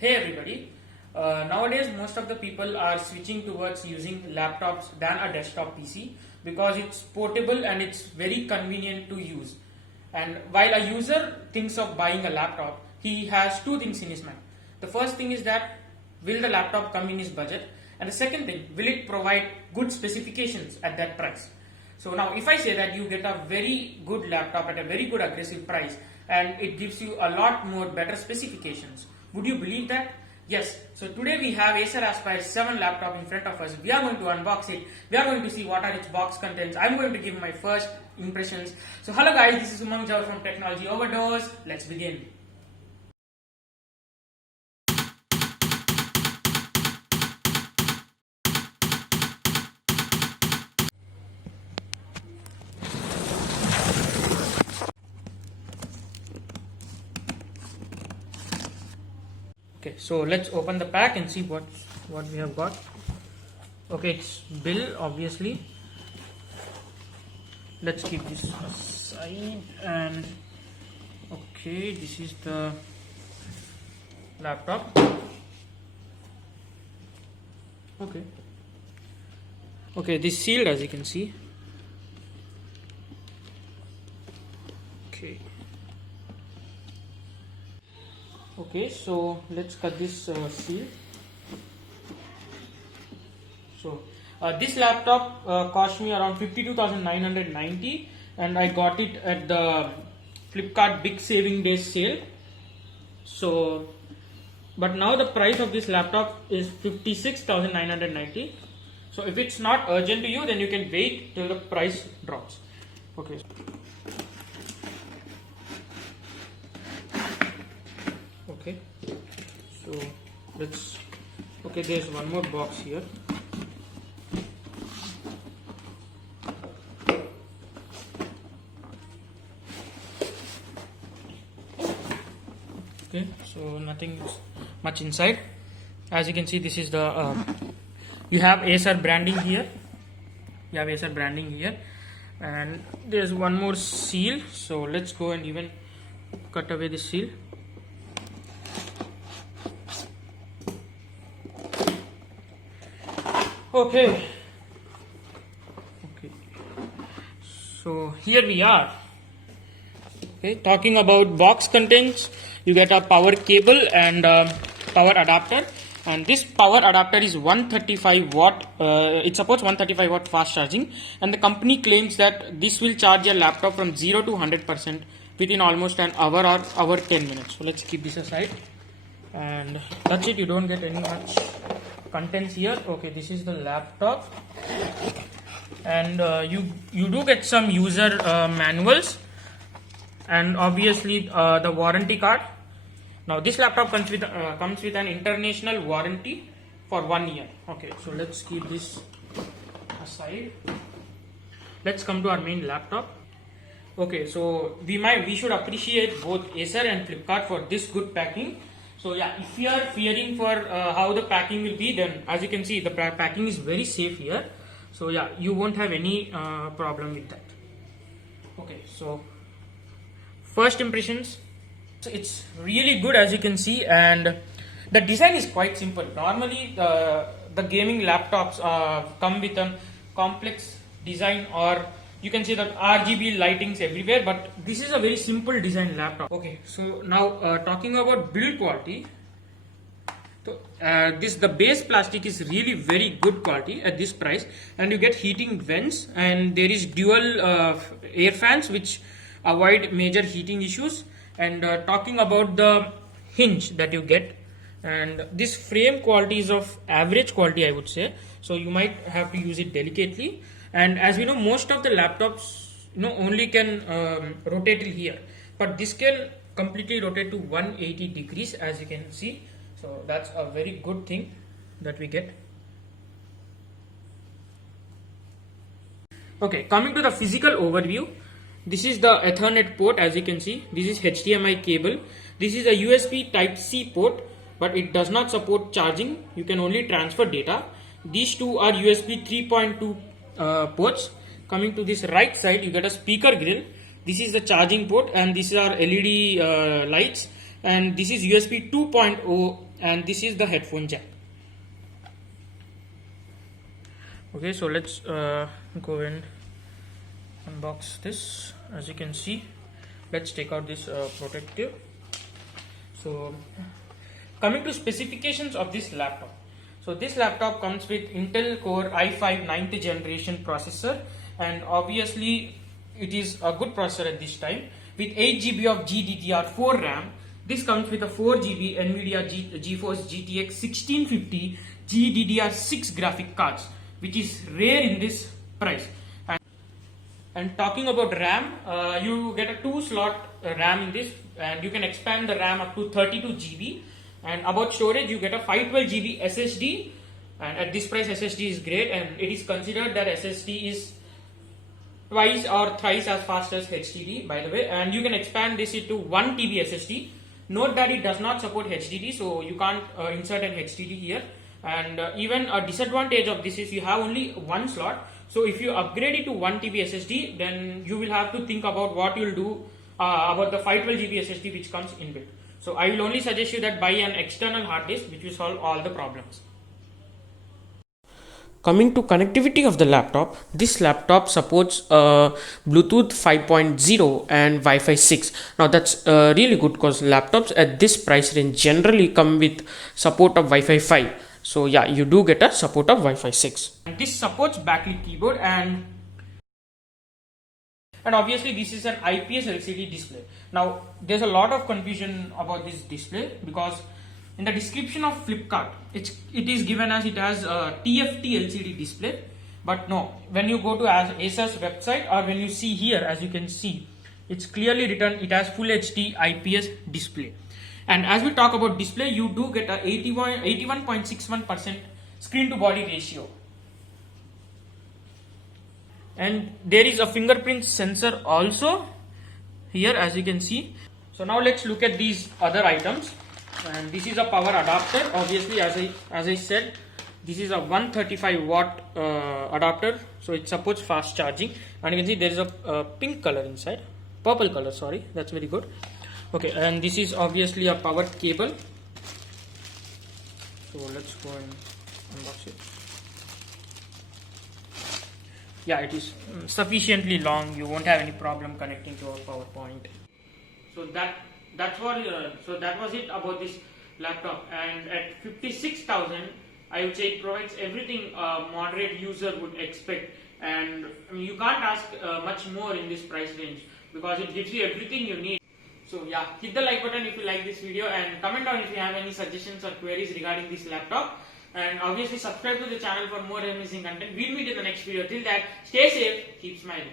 Hey everybody. Nowadays, most of the people are switching towards using laptops than a desktop PC because it's portable and it's very convenient to use. And while a user thinks of buying a laptop, he has two things in his mind. The first thing is that will the laptop come in his budget? And the second thing, will it provide good specifications at that price? So now if I say that you get a very good laptop at a very good aggressive price and it gives you a lot more better specifications, would you believe that? Yes. So today we have Acer Aspire 7 laptop in front of us. We are going to unbox it. We are going to see what are its box contents. I'm going to give my first impressions. So hello guys, this is Umang Jha from Technology Overdose. Let's begin. Okay, so let's open the pack and see what we have got. Okay, it's bill obviously. Let's keep this aside. And okay, this is the laptop. Okay, this is sealed as you can see. Okay, so let's cut this seal. So this laptop cost me around 52,990 and I got it at the Flipkart Big Saving Days sale. So but now the price of this laptop is 56,990. So if it's not urgent to you, then you can wait till the price drops. Okay. So let's, there's one more box here. Okay, so nothing much inside. As you can see, this is the you have Acer branding here. And there's one more seal. So let's go and even cut away the seal. Okay, so here we are. Okay, talking about box contents, you get a power cable and power adapter, and this power adapter is 135 watt. It supports 135 watt fast charging, and the company claims that this will charge your laptop from 0 to 100% within almost an hour or hour 10 minutes. So let's keep this aside, and that's it. You don't get any much contents here. Okay, this is the laptop, and you do get some user manuals and obviously the warranty card. Now this laptop comes with an international warranty for 1 year. Okay, so let's keep this aside. Let's come to our main laptop. Okay, so we should appreciate both Acer and Flipkart for this good packing. So yeah, if you are fearing for how the packing will be, then as you can see, the packing is very safe here. So yeah, you won't have any problem with that. Okay, so first impressions, so it's really good as you can see, and the design is quite simple. Normally the gaming laptops come with a complex design, or you can see that RGB lightings everywhere, but this is a very simple design laptop. Okay, so now talking about build quality. So the base plastic is really very good quality at this price, and you get heating vents, and there is dual air fans which avoid major heating issues. And talking about the hinge that you get, and this frame quality is of average quality, I would say, so you might have to use it delicately. And as we know, most of the laptops only can rotate till here, but this can completely rotate to 180 degrees as you can see. So that's a very good thing that we get. Okay, coming to the physical overview, this is the Ethernet port. As you can see, this is HDMI cable. This is a USB Type-C port, but it does not support charging. You can only transfer data. These two are USB 3.2 ports. Coming to this right side, you get a speaker grill. This is the charging port, and these are LED lights, and this is USB 2.0 and this is the headphone jack. Okay, so let's go and unbox this. As you can see, let's take out this protective. So coming to specifications of this laptop, so this laptop comes with Intel Core i5 9th generation processor, and obviously it is a good processor at this time with 8 GB of GDDR4 RAM. This comes with a 4 GB NVIDIA GeForce GTX 1650 GDDR6 graphic cards, which is rare in this price. And talking about RAM, you get a 2-slot RAM in this, and you can expand the RAM up to 32 GB. And about storage, you get a 512 GB SSD, and at this price SSD is great, and it is considered that SSD is twice or thrice as fast as HDD, by the way. And you can expand this into 1 TB SSD. Note that it does not support HDD, so you can't insert an HDD here. And even a disadvantage of this is you have only one slot. So if you upgrade it to 1 TB SSD, then you will have to think about what you will do about the 512 GB SSD which comes inbuilt. So I will only suggest you that buy an external hard disk which will solve all the problems. Coming to connectivity of the laptop, this laptop supports Bluetooth 5.0 and Wi-Fi 6. Now that's really good because laptops at this price range generally come with support of Wi-Fi 5. So yeah, you do get a support of Wi-Fi 6. And this supports backlit keyboard, and obviously this is an IPS LCD display. Now there's a lot of confusion about this display because in the description of Flipkart, it is given as it has a TFT LCD display, but no, when you go to Acer's website, or when you see here, as you can see, it's clearly written it has full HD IPS display. And as we talk about display, you do get a 81.61% screen to body ratio. And there is a fingerprint sensor also here, as you can see. So now let's look at these other items. And this is a power adapter. Obviously, as I said, this is a 135 watt adapter, so it supports fast charging. And you can see there is a pink color inside, purple color, sorry, that's very good. Okay, and this is obviously a power cable. So let's go and unbox it. Yeah, it is sufficiently long. You won't have any problem connecting to a power point. So that was it about this laptop. And at 56,000, I would say it provides everything a moderate user would expect. And I mean, you can't ask much more in this price range because it gives you everything you need. So yeah, hit the like button if you like this video, and comment down if you have any suggestions or queries regarding this laptop. And obviously subscribe to the channel for more amazing content. We'll meet in the next video. Till that, stay safe, keep smiling.